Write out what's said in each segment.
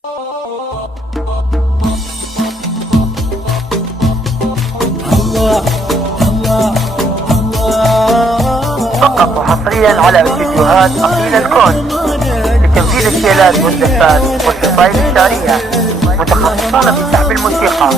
فقط وحصريا على فيديوهات أصيل الكون لتنفيذ الشيلات والزفات والفصائل الشعرية، متخصصون في سحب الموسيقى.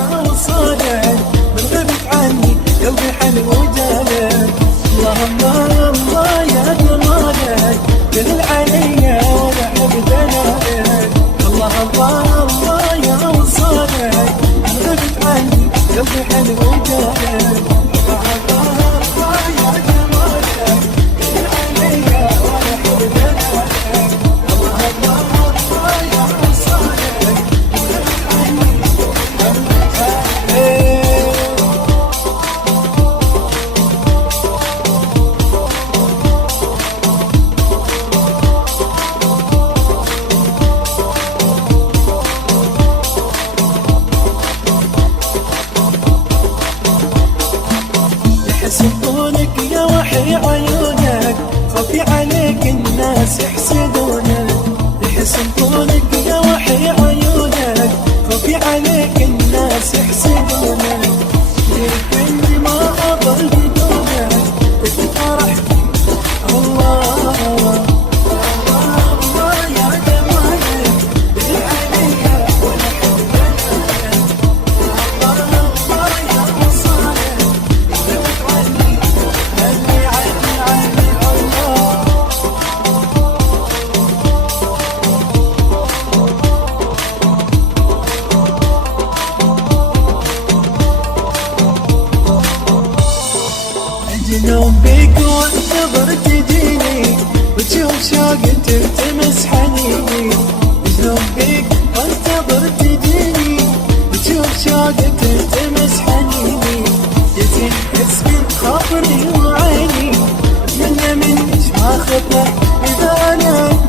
يحسدونك يا وحي عيونك، خفي عليك الناس يحسدونك. يحسدونك يا وحي عيونك، خفي عليك الناس يحسدونك. لكن ما أضل بدونك تفرح الله. نوم بيك وانتظر تجيني، وتشوف شوق تلتمس حنيني. نوم بيك وانتظر تجيني، وتشوف شوق تلتمس حنيني. يزيد اسمي خاطري وعيني، اتمنى منك ما خطر ببالك.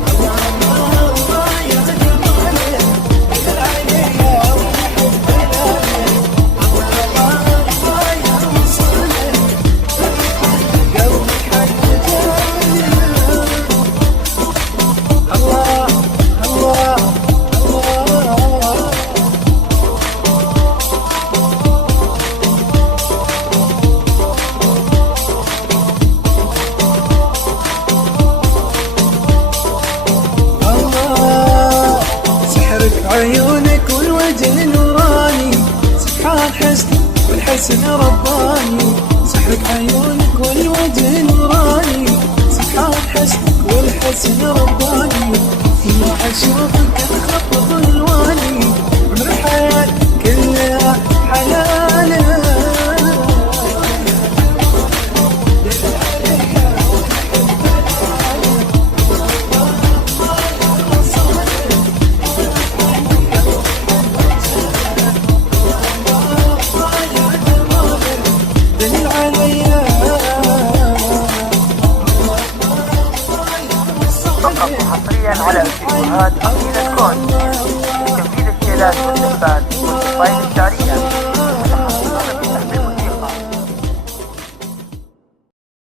عيونك والوجه نوراني، سبحان حسنك والحسن رباني. سحرك عيونك والوجه نوراني، سبحان حسنك والحسن رباني. ما أشوفك أخطف الواني، عمر الحياة كلها حلالة. فقط وحصريا على فيديوهات أصيل الكون لتنفيذ الشيلات والزفات والفصائل الشعرية.